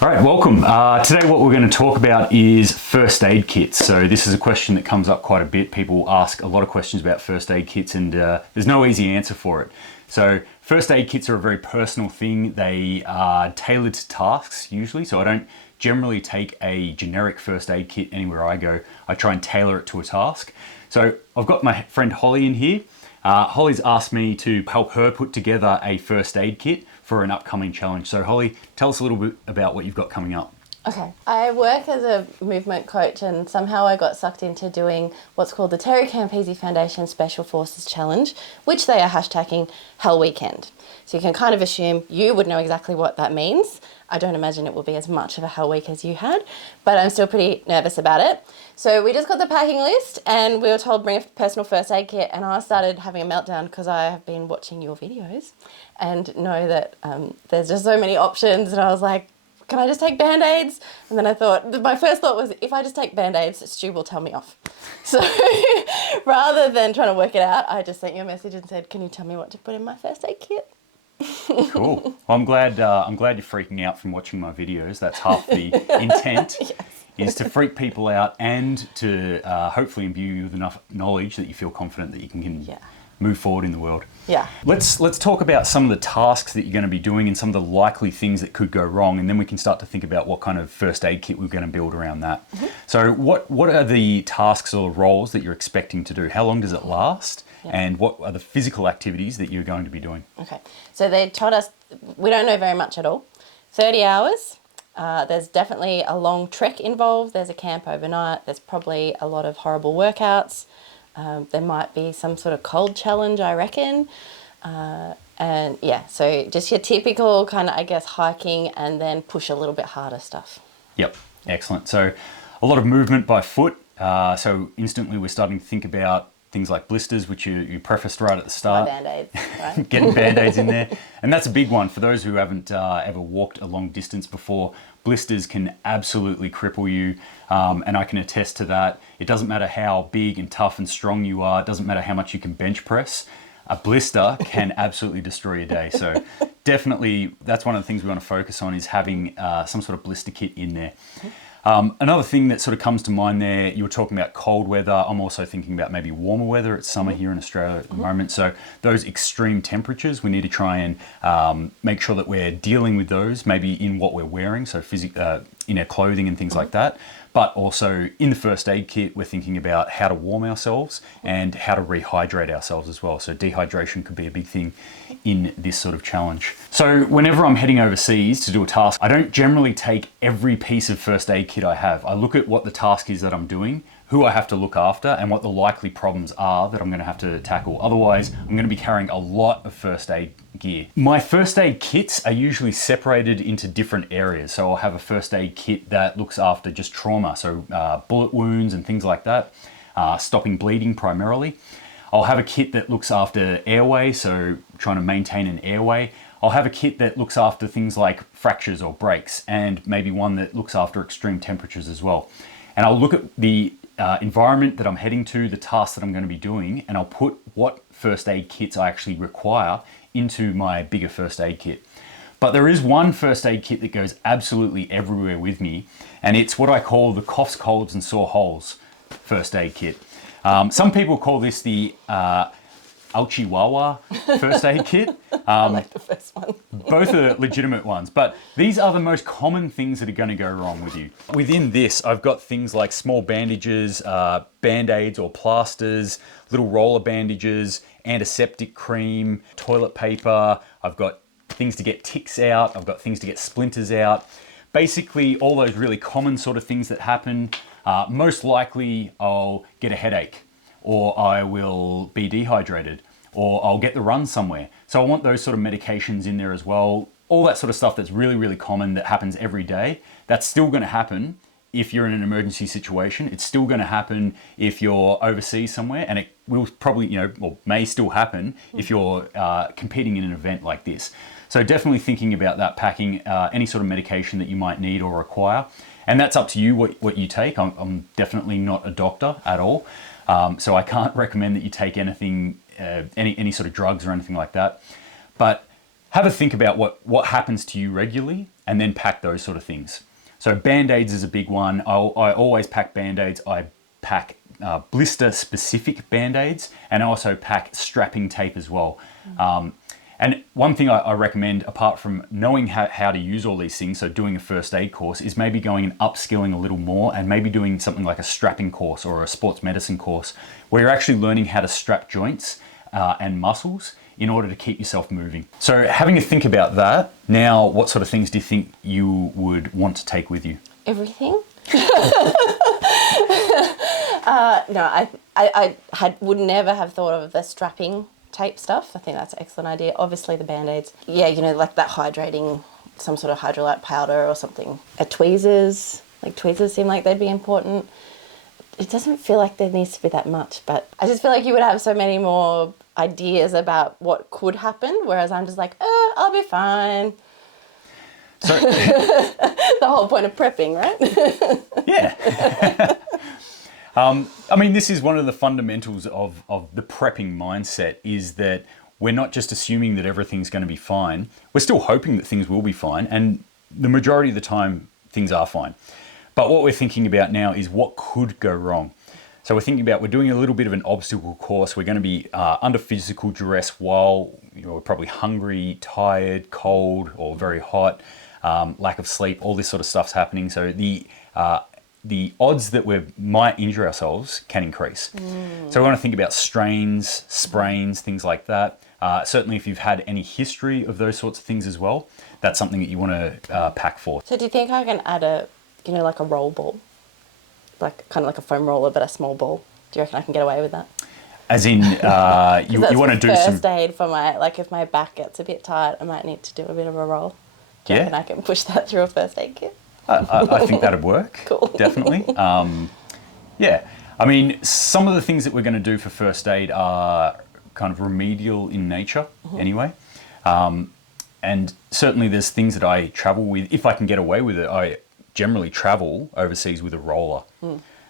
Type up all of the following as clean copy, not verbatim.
All right, welcome. Today what we're going to talk about is first aid kits. So this is a question that comes up quite a bit. People ask a lot of questions about first aid kits and there's no easy answer for it. So first aid kits are a very personal thing. They are tailored to tasks usually, so I don't generally take a generic first aid kit anywhere I go. I try and tailor it to a task. So I've got my friend Hollie in here. Hollie's asked me to help her put together a first aid kit for an upcoming challenge. So Hollie, tell us a little bit about what you've got coming up. Okay, I work as a movement coach and somehow I got sucked into doing what's called the Campese Foundation Special Forces Challenge, which they are hashtagging Hell Weekend. So you can kind of assume you would know exactly what that means. I don't imagine it will be as much of a hell week as you had, but I'm still pretty nervous about it. So we just got the packing list and we were told bring a personal first aid kit, and I started having a meltdown because I have been watching your videos and know that there's just so many options, and I was like, can I just take Band-Aids? And then I thought, my first thought was, if I just take Band-Aids, Stu will tell me off. So rather than trying to work it out, I just sent you a message and said, can you tell me what to put in my first aid kit? Cool. Well, I'm glad you're freaking out from watching my videos. That's half the intent. Yes. Is to freak people out and to hopefully imbue you with enough knowledge that you feel confident that you can move forward in the world. Yeah. Let's talk about some of the tasks that you're going to be doing and some of the likely things that could go wrong, and then we can start to think about what kind of first aid kit we're going to build around that. Mm-hmm. So what are the tasks or roles that you're expecting to do? How long does it last? Yeah. And what are the physical activities that you're going to be doing? Okay. So they told us, we don't know very much at all. 30 hours. There's definitely a long trek involved. There's a camp overnight. There's probably a lot of horrible workouts. There might be some sort of cold challenge, I reckon. And yeah, so just your typical kind of, I guess, hiking and then push a little bit harder stuff. Yep, excellent. So a lot of movement by foot. So instantly we're starting to think about things like blisters, which you prefaced right at the start. My Band-Aids, right? Getting Band-Aids in there. And that's a big one. For those who haven't ever walked a long distance before, blisters can absolutely cripple you. And I can attest to that. It doesn't matter how big and tough and strong you are. It doesn't matter how much you can bench press. A blister can absolutely destroy your day. So definitely that's one of the things we want to focus on, is having some sort of blister kit in there. Another thing that sort of comes to mind there, you were talking about cold weather. I'm also thinking about maybe warmer weather. It's summer here in Australia at the moment. So those extreme temperatures, we need to try and make sure that we're dealing with those, maybe in what we're wearing, so in our clothing and things like that. But also in the first aid kit, we're thinking about how to warm ourselves and how to rehydrate ourselves as well. So dehydration could be a big thing in this sort of challenge. So whenever I'm heading overseas to do a task, I don't generally take every piece of first aid kit I have. I look at what the task is that I'm doing, who I have to look after, and what the likely problems are that I'm going to have to tackle. Otherwise, I'm going to be carrying a lot of first aid gear. My first aid kits are usually separated into different areas. So I'll have a first aid kit that looks after just trauma, so bullet wounds and things like that, stopping bleeding primarily. I'll have a kit that looks after airway, so trying to maintain an airway. I'll have a kit that looks after things like fractures or breaks, and maybe one that looks after extreme temperatures as well. And I'll look at the environment that I'm heading to, the tasks that I'm going to be doing, and I'll put what first aid kits I actually require into my bigger first aid kit. But there is one first aid kit that goes absolutely everywhere with me, and it's what I call the coughs, colds, and sore holes first aid kit. Some people call this the Ouchie first aid kit. I like the first one. Both are legitimate ones, but these are the most common things that are going to go wrong with you. Within this, I've got things like small bandages, Band-Aids or plasters, little roller bandages, antiseptic cream, toilet paper. I've got things to get ticks out. I've got things to get splinters out. Basically, all those really common sort of things that happen. Most likely, I'll get a headache, or I will be dehydrated, or I'll get the run somewhere. So I want those sort of medications in there as well. All that sort of stuff that's really, really common that happens every day. That's still going to happen if you're in an emergency situation. It's still going to happen if you're overseas somewhere, and it will probably, or may still happen if you're competing in an event like this. So definitely thinking about that, packing any sort of medication that you might need or require. And that's up to you what you take. I'm definitely not a doctor at all. So I can't recommend that you take anything, any sort of drugs or anything like that. But have a think about what happens to you regularly and then pack those sort of things. So Band-Aids is a big one. I always pack Band-Aids. I pack blister specific Band-Aids, and I also pack strapping tape as well. And one thing I recommend, apart from knowing how to use all these things, so doing a first aid course, is maybe going and upskilling a little more and maybe doing something like a strapping course or a sports medicine course where you're actually learning how to strap joints and muscles in order to keep yourself moving. So having a think about that, now what sort of things do you think you would want to take with you? Everything. No, I would never have thought of the strapping tape stuff. I think that's an excellent idea. Obviously the Band-Aids. Yeah, you know, like that hydrating, some sort of hydrolyte powder or something. Tweezers, like tweezers seem like they'd be important. It doesn't feel like there needs to be that much, but I just feel like you would have so many more ideas about what could happen, whereas I'm just like, I'll be fine. So The whole point of prepping, right? yeah. I mean, this is one of the fundamentals of the prepping mindset, is that we're not just assuming that everything's going to be fine. We're still hoping that things will be fine. And the majority of the time, things are fine. But what we're thinking about now is what could go wrong. So we're thinking about, we're doing a little bit of an obstacle course. We're going to be under physical duress while we're probably hungry, tired, cold, or very hot, lack of sleep, all this sort of stuff's happening. So the odds that we might injure ourselves can increase. So we want to think about strains, sprains, things like that. Certainly if you've had any history of those sorts of things as well, that's something that you want to pack for. So do you think I can add like a roll ball? Like kind of like a foam roller, but a small ball. Do you reckon I can get away with that? As in, you want to do first aid for if my back gets a bit tight, I might need to do a bit of a roll. Do you reckon I can push that through a first aid kit? I think that'd work. Cool. Definitely. Yeah. I mean, some of the things that we're going to do for first aid are kind of remedial in nature anyway. And certainly there's things that I travel with. If I can get away with it, I generally travel overseas with a roller.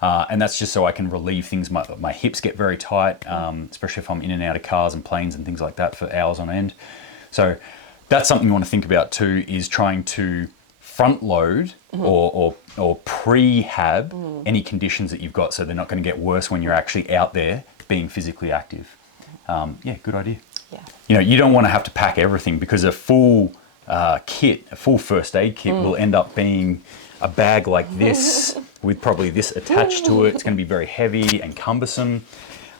And that's just so I can relieve things. My hips get very tight, especially if I'm in and out of cars and planes and things like that for hours on end. So that's something you want to think about too, is trying to front load or prehab any conditions that you've got, so they're not going to get worse when you're actually out there being physically active. Yeah, good idea. Yeah. You don't want to have to pack everything, because a full kit, a full first aid kit will end up being a bag like this with probably this attached to it. It's going to be very heavy and cumbersome.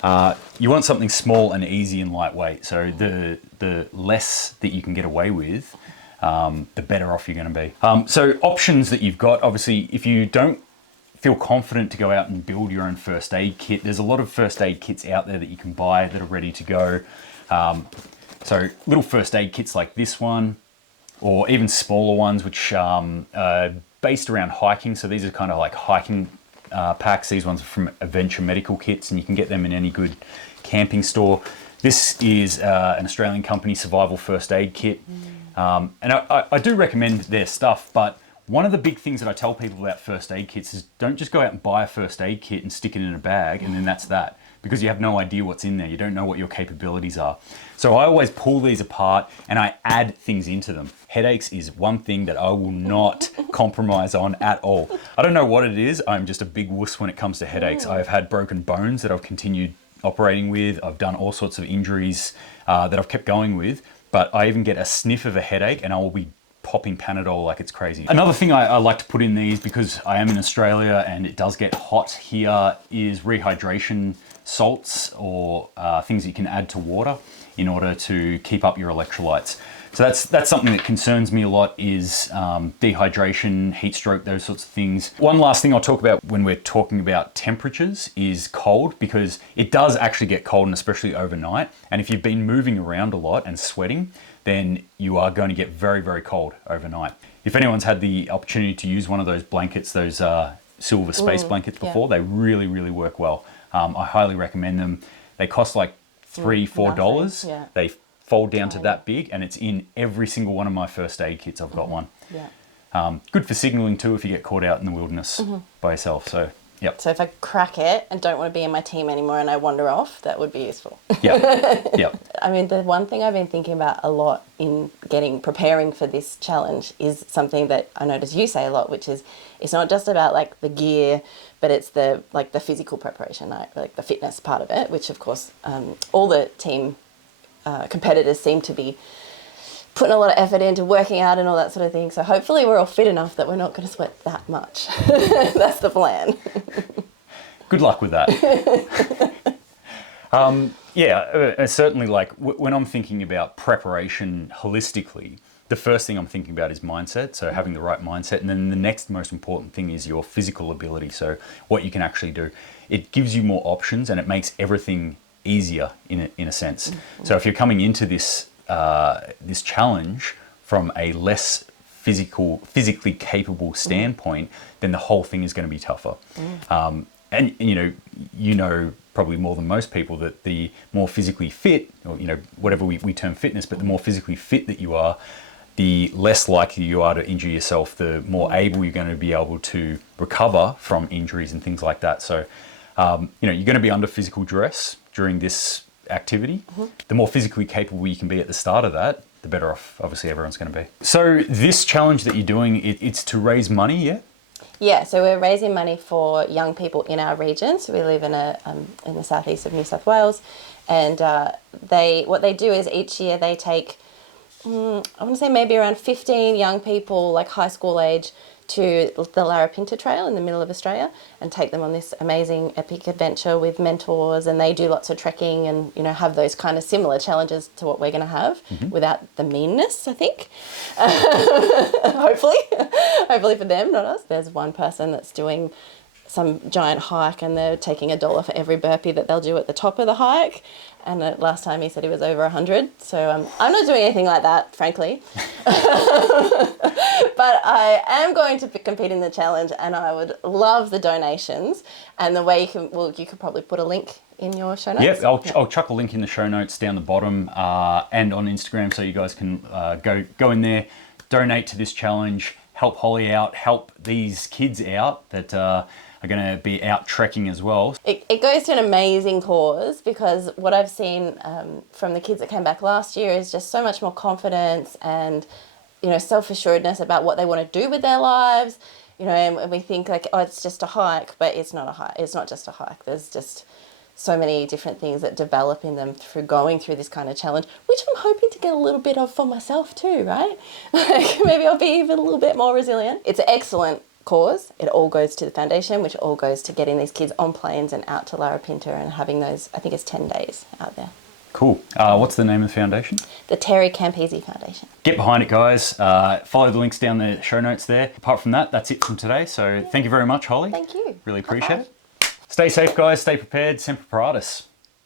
You want something small and easy and lightweight. So the less that you can get away with, the better off you're going to be. So options that you've got, obviously, if you don't feel confident to go out and build your own first aid kit, there's a lot of first aid kits out there that you can buy that are ready to go. So little first aid kits like this one, or even smaller ones, which are based around hiking. So these are kind of like hiking packs. These ones are from Adventure Medical Kits, and you can get them in any good camping store. This is an Australian company, Survival First Aid Kit. And I do recommend their stuff, but one of the big things that I tell people about first aid kits is don't just go out and buy a first aid kit and stick it in a bag and then that's that, because you have no idea what's in there. You don't know what your capabilities are. So I always pull these apart and I add things into them. Headaches is one thing that I will not compromise on at all. I don't know what it is. I'm just a big wuss when it comes to headaches. I've had broken bones that I've continued operating with. I've done all sorts of injuries that I've kept going with, but I even get a sniff of a headache and I will be popping Panadol like it's crazy. Another thing I like to put in these, because I am in Australia and it does get hot here, is rehydration salts or things that you can add to water in order to keep up your electrolytes. So that's something that concerns me a lot, is dehydration, heat stroke, those sorts of things. One last thing I'll talk about when we're talking about temperatures is cold, because it does actually get cold, and especially overnight. And if you've been moving around a lot and sweating, then you are going to get very, very cold overnight. If anyone's had the opportunity to use one of those blankets, those silver space blankets before, they really, really work well. I highly recommend them. They cost like $3-4. Yeah. They fold down to that big, and it's in every single one of my first aid kits. I've got one. Yeah. Good for signaling too if you get caught out in the wilderness by yourself. So Yep. So if I crack it and don't want to be in my team anymore and I wander off, that would be useful. Yep. Yep. I mean, the one thing I've been thinking about a lot in preparing for this challenge is something that I notice you say a lot, which is it's not just about like the gear, but it's the physical preparation, like the fitness part of it, which of course all the team competitors seem to be putting a lot of effort into working out and all that sort of thing. So hopefully we're all fit enough that we're not going to sweat that much. That's the plan. Good luck with that. Certainly like when I'm thinking about preparation holistically, the first thing I'm thinking about is mindset. So having the right mindset. And then the next most important thing is your physical ability. So what you can actually do. It gives you more options and it makes everything easier in a sense. Mm-hmm. So if you're coming into this challenge from a less physically capable standpoint, then the whole thing is going to be tougher. And you know probably more than most people that the more physically fit, or whatever we term fitness, but the more physically fit that you are, the less likely you are to injure yourself, the more able you're going to be able to recover from injuries and things like that. So you're going to be under physical duress during this activity. The more physically capable you can be at the start of that, the better off obviously everyone's going to be. So this challenge that you're doing, it's to raise money, yeah? Yeah, so we're raising money for young people in our region. So we live in the southeast of New South Wales, and what they do is each year they take, I want to say maybe around 15 young people, like high school age, to the Larapinta Trail in the middle of Australia and take them on this amazing epic adventure with mentors, and they do lots of trekking and have those kind of similar challenges to what we're going to have without the meanness, I think. Hopefully for them, not us. There's one person that's doing some giant hike and they're taking $1 for every burpee that they'll do at the top of the hike. And last time he said he was over 100. So I'm not doing anything like that, frankly. But I am going to compete in the challenge, and I would love the donations. And the way you could probably put a link in your show notes. Yep, I'll chuck a link in the show notes down the bottom and on Instagram, so you guys can go in there, donate to this challenge, help Hollie out, help these kids out that are going to be out trekking as well. It goes to an amazing cause, because what I've seen from the kids that came back last year is just so much more confidence and self-assuredness about what they want to do with their lives. And we think like, oh, it's just a hike, but it's not a hike. It's not just a hike. There's just so many different things that develop in them through going through this kind of challenge, which I'm hoping to get a little bit of for myself too, right? Like maybe I'll be even a little bit more resilient. It's an excellent cause. It all goes to the foundation, which all goes to getting these kids on planes and out to Larapinta and having those, I think it's 10 days out there. Cool. What's the name of the foundation? The Campese Foundation. Get behind it, guys. Follow the links down the show notes there. Apart from that, that's it from today. So thank you very much, Hollie. Thank you. Really appreciate it. Stay safe, guys. Stay prepared. Semper Paratus.